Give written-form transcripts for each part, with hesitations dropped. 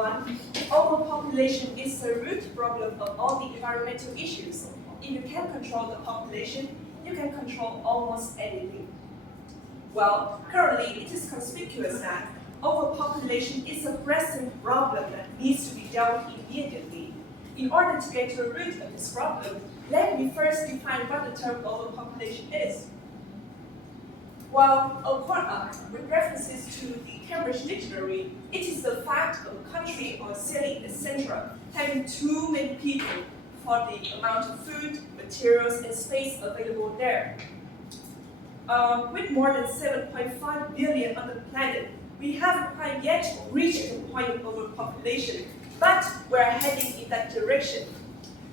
everyone. Overpopulation is the root problem of all the environmental issues. If you can control the population, you can control almost anything. Well, currently it is conspicuous that overpopulation is a pressing problem that needs to be dealt with immediately. In order to get to the root of this problem, let me first define what the term overpopulation is. Well, with references to the Cambridge Dictionary, it is the fact of a country or city, etc., having too many people for the amount of food, materials, and space available there. With more than 7.5 billion on the planet, we haven't quite yet reached the point of overpopulation, but we're heading in that direction.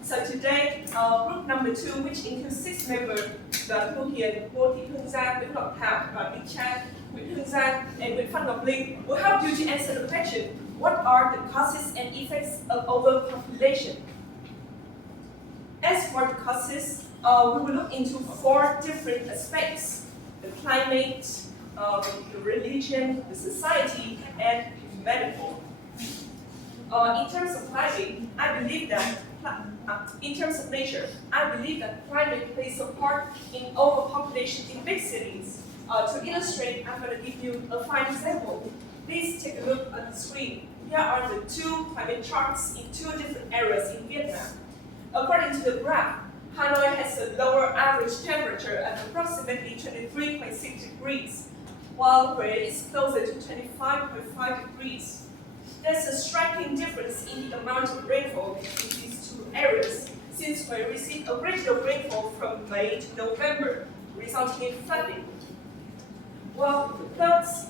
So today, group number 2, which includes 6 members, Thu Hiền, Ngô Thị Hương Giang, Nguyễn Ngọc Thảo, Đoàn Bích Trang, Nguyễn Hương Giang, and Nguyễn Phan Ngọc Linh, will help you to answer the question, what are the causes and effects of overpopulation? As for the causes, we will look into 4 different aspects: the climate, the religion, the society, and medical. In terms of climate, I believe that in terms of nature, I believe that climate plays a part in overpopulation in big cities. To illustrate, I'm going to give you a fine example. Please take a look at the screen. Here are the 2 climate charts in 2 different areas in Vietnam. According to the graph, Hanoi has a lower average temperature at approximately 23.6 degrees, while Hue is closer to 25.5 degrees. There's a striking difference in the amount of rainfall between these 2 areas, since Hue received a greater rainfall from May to November, resulting in flooding. Well, thus,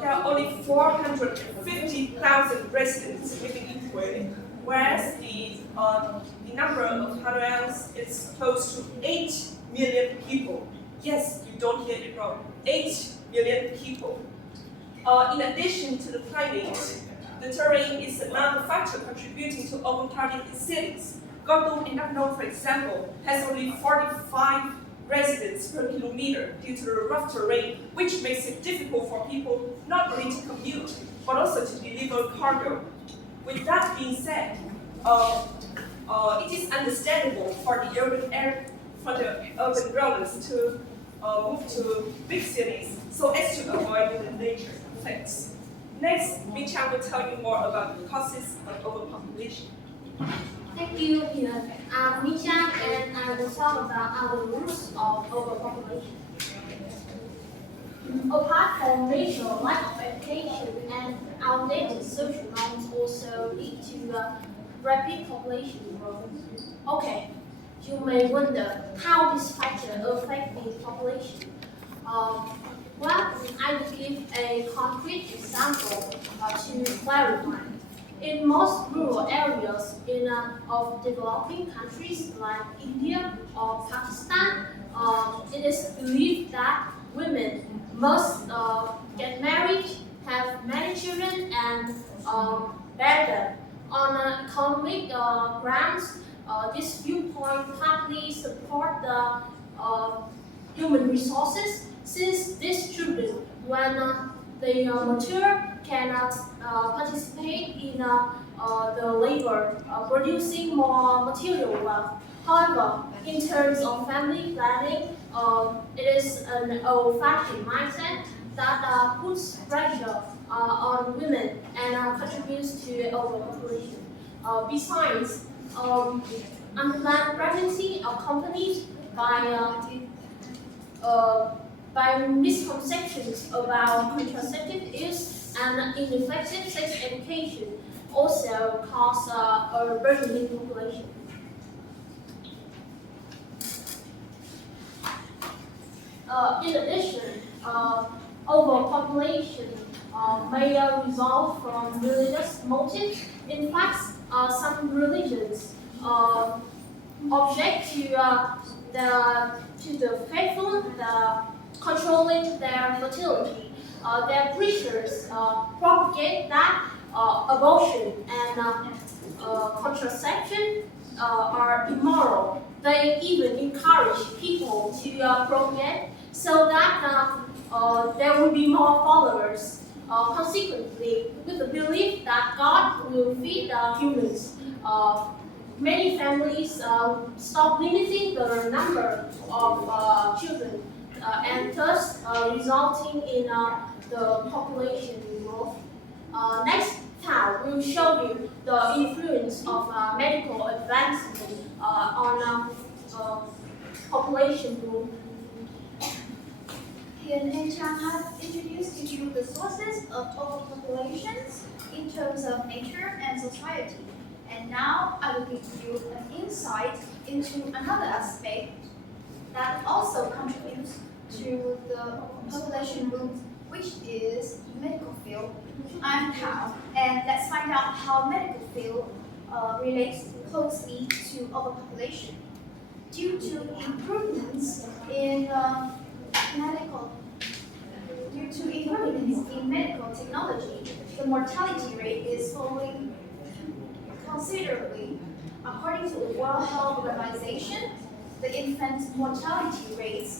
there are only 450,000 residents living in Hue, whereas the number of Hanoians is close to 8 million people. Yes, you don't hear it wrong, 8 million people. In addition to the climate, the terrain is another factor contributing to overcrowding in cities. Con Tum in Đắk Nông, for example, has only 45 residents per kilometer due to the rough terrain, which makes it difficult for people not only to commute, but also to deliver cargo. With that being said, it is understandable for the urban dwellers to move to big cities so as to avoid the nature effects. Next, Bích Trang will tell you more about the causes of overpopulation. Thank you, Hiền. I'm Bích Trang, and I will talk about our roots of overpopulation. Apart from racial lack of education and outdated social norms also lead to rapid population growth. Okay, you may wonder how this factor affects the population. Well, I will give a concrete example to clarify. In most rural areas of developing countries like India or Pakistan, it is believed that women must get married, have many children, and bear them. On economic grounds, this viewpoint partly supports the human resources, since these children, when they mature, cannot participate in the labor, producing more material wealth. However, in terms of family planning, it is an old-fashioned mindset that puts pressure on women and contributes to overpopulation. Besides, unplanned pregnancy accompanied by misconceptions about contraceptive use and ineffective sex education also cause a burgeoning population. In addition, overpopulation may result from religious motives. In fact, some religions object to the faithful, controlling their fertility. Their preachers propagate that abortion and contraception are immoral. They even encourage people to procreate so that there will be more followers. Consequently, with the belief that God will feed the humans. Many families stop limiting the number of children and thus resulting in the population growth. Next time, we will show you the influence of medical advancement on population growth. Hian and Chang have introduced to you the sources of overpopulations in terms of nature and society. And now I will give you an insight into another aspect that also contributes to the population boom, which is medical field. I'm Tao, and let's find out how medical field relates closely to overpopulation. Due to improvements in medical technology, the mortality rate is falling considerably. According to the World Health Organization, the infant mortality rate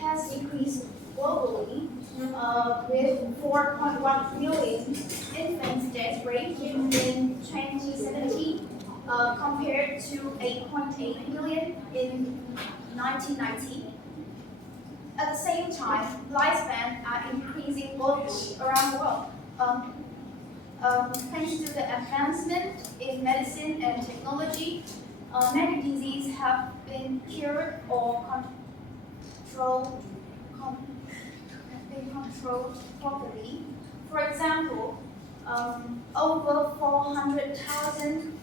has increased globally with 4.1 million infant death rate in 2017 compared to 8.8 million in 1990. At the same time, lifespans are increasing globally around the world. Thanks to the advancement in medicine and technology, many diseases have been cured or controlled properly. For example, over 400,000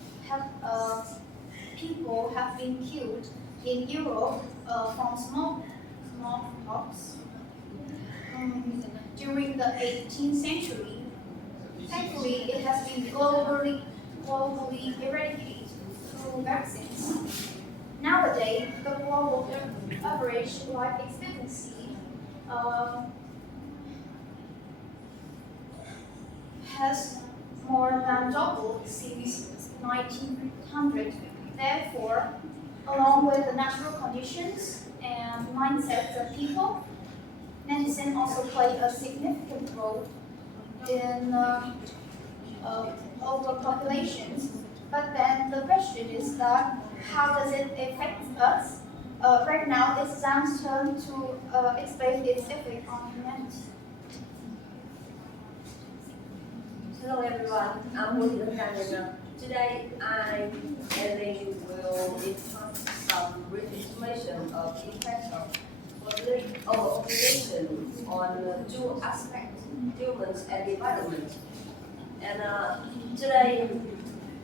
people have been killed in Europe from smallpox during the 18th century. Thankfully, it has been globally eradicated through vaccines. Nowadays, the global average life expectancy has more than doubled since 1900. Therefore, along with the natural conditions and mindsets of people, medicine also plays a significant role in overpopulations. But then the question is that how does it affect us? Right now, it's Sam's turn to explain its effect on humanity. Hello everyone, I'm William Canada. Today I and they will discuss some brief information of the effect of overpopulation on two aspects, humans and the environment. And today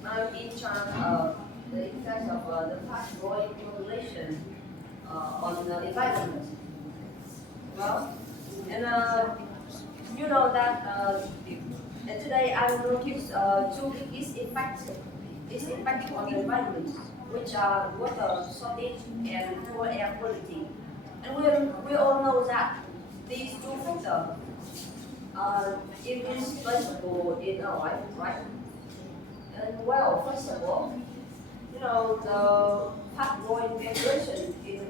I'm in charge of the effect of the fast-growing population on the environment. Well, and you know that and today I will notice two biggest impacts on the environment, which are water shortage and poor air quality. And we all know that these two factors are indispensable in our life, right? And well, first of all, you know, the fast-growing population in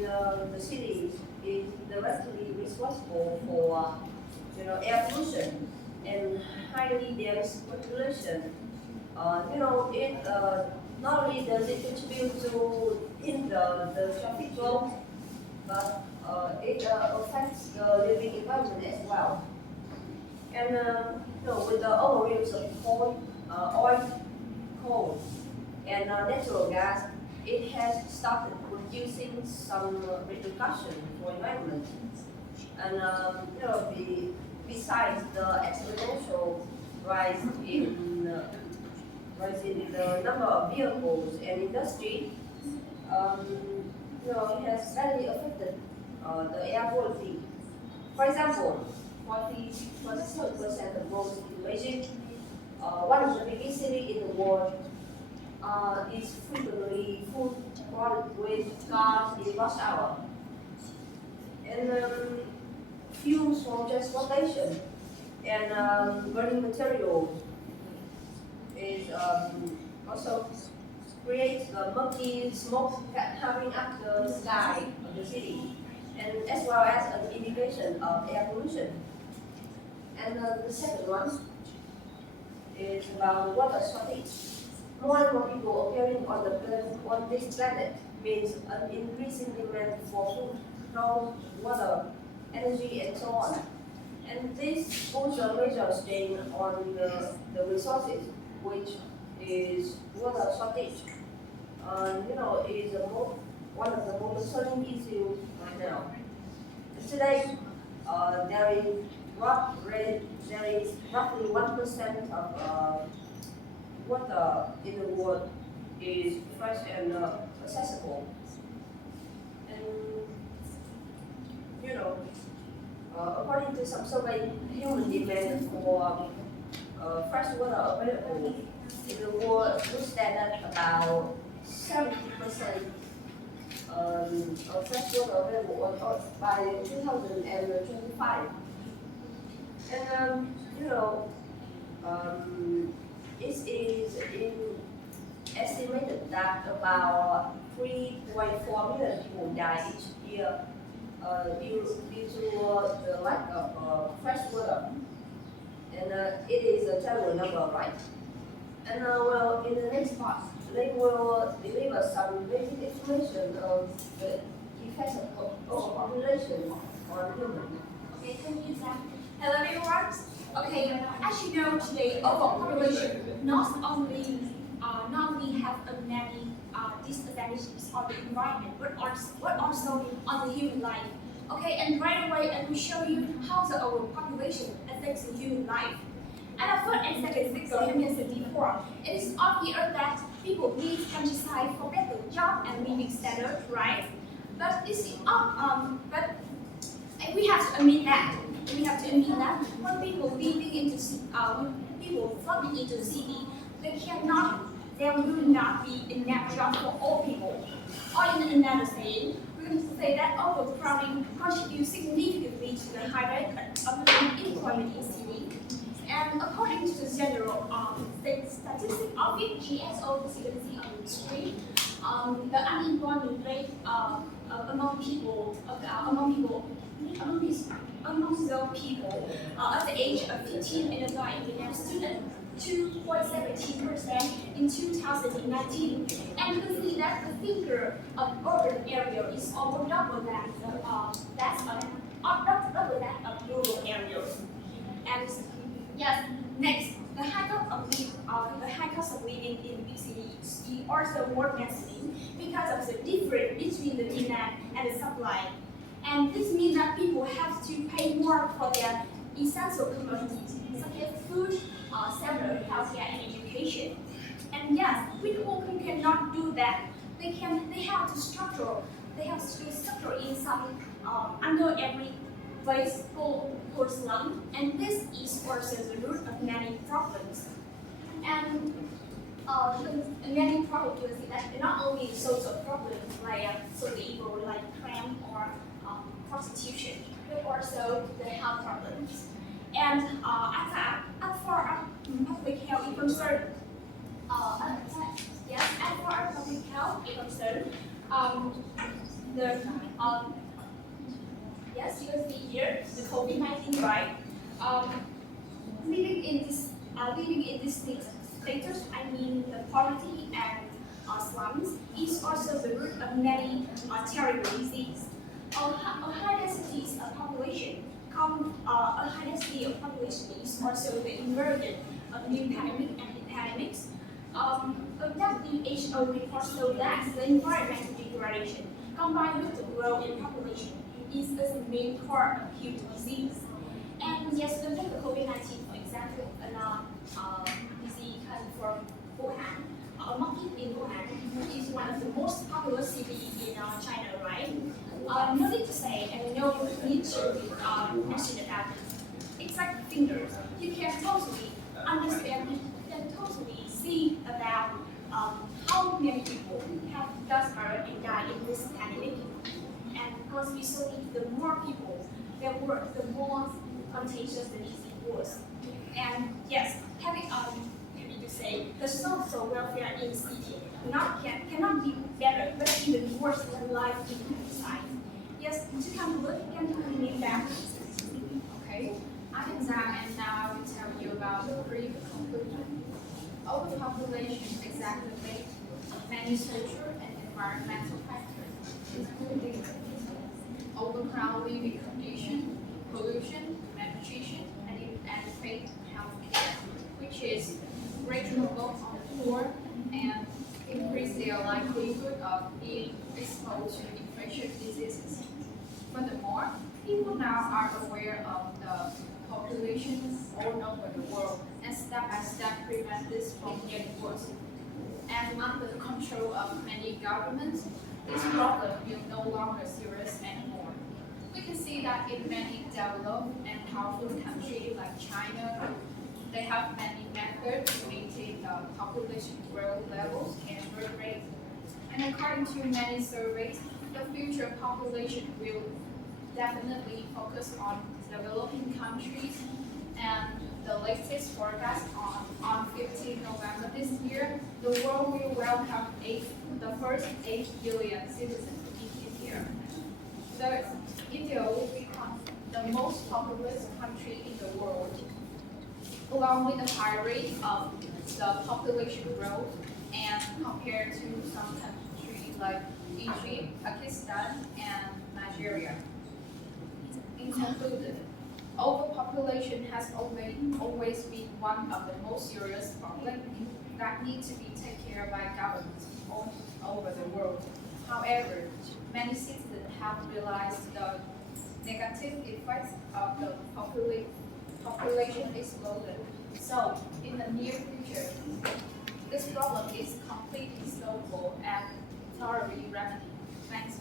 the cities is directly responsible for air pollution and highly dense population. It not only does it contribute to hinder the traffic flow, but it affects the living environment as well. And with the overuse of oil, coal, and natural gas, it has started producing some repercussion for environment. And besides the exponential rise in the number of vehicles and industry, it has badly affected the air quality. For example, 47% of roads in Beijing, one of the biggest cities in the world, is frequently full with cars in rush hour. And fuels for transportation and burning material is also creates murky smoke covering up the sky of the city, and as well as an indication of air pollution. And the second one is about water shortage. More and more people appearing on this planet means an increasing demand for food, clothes, water, energy, and so on. And this puts a major strain on the resources, which is water shortage. It is one of the most concerning issues right now. Today, there is roughly 1% of water in the world is fresh and accessible. And according to some survey, human demand for fresh water available in the world will stand at about 70% of fresh water available by 2025. And it is estimated that about 3.4 million people die each year due to the lack of fresh water. And it is a terrible number, right? And in the next part, they will deliver some basic explanation of the effects of overpopulation on humans. Okay, thank you, Zach. Hello, everyone. Okay, as you know, today overpopulation not only have many disadvantages on the environment, but also on the human life. Okay, and right away, I will show you how the overpopulation affects the human life. And the first and second figure I mentioned before, it is obvious that people leave countryside for better job and living standard, right? But but we have to admit that. When people people flooding into the city, there will not be enough job for all people. Or in another saying, we can say that overcrowding contributes significantly to the high rate of unemployment in city. And according to the general statistic of the GSO facility on the screen, the unemployment rate among the people at the age of 15 and above stood at 2.17% in 2019. And you can see that the figure of urban area is almost double that of rural areas. And yes, next, the high cost of living in big cities is also worth mentioning because of the difference between the demand and the supply. And this means that people have to pay more for their essential commodities, such as food, shelter, healthcare, and education. And yes, people who cannot do that, they have to structure in some under every place for slum, and this is also the root of many problems. And many problems you see that not only social problems like social evil like crime or prostitution, but also the health problems. And as far as public health is concerned, yes, you can see here the COVID-19, right? Living in this status, I mean the poverty and slums, is also the root of many terrible diseases. A high density of population is also the emergence of new pandemic and epidemics. WHO reports show that the environmental degradation combined with the growth in population is the main cause of human disease. And yes, look at the COVID-19, for example, disease coming from Wuhan. Market in Wuhan is one of the most popular cities in China, right? No need to say, and no need to mention about exact figures. You can totally understand, you can totally see about how many people have suffered and died in this pandemic. And conversely, the more people there were, the more contagious the disease was. And yes, having to say, the social welfare in city cannot be better, but even worse than life in countryside. Yes, to conclude, can you name that? Okay, I am Zhang, and Overpopulation exacerbates many social and environmental factors, including overcrowding living conditions, pollution, malnutrition, and inadequate healthcare, which is greatly both on the poor and increase their likelihood of being exposed to infectious diseases. Furthermore, people now are aware of the population all over the world and step by step prevent this from getting worse. And under the control of many governments, this problem will no longer serious anymore. We can see that in many developed and powerful countries like China, they have many methods to maintain the population growth levels and birth rate. And according to many surveys, the future population will definitely focus on developing countries, and the latest forecast on 15 November this year, the world will welcome the first 8 billion citizens in India. Thus, India will become the most populous country in the world, along with the high rate of the population growth, and compared to some countries like Egypt, Pakistan, and Nigeria. In conclusion, overpopulation has always been one of the most serious problems that need to be taken care of by governments all over the world. However, many citizens have realized the negative effects of the population explosion. So, in the near future, this problem is completely solvable and thoroughly remedied. Thanks.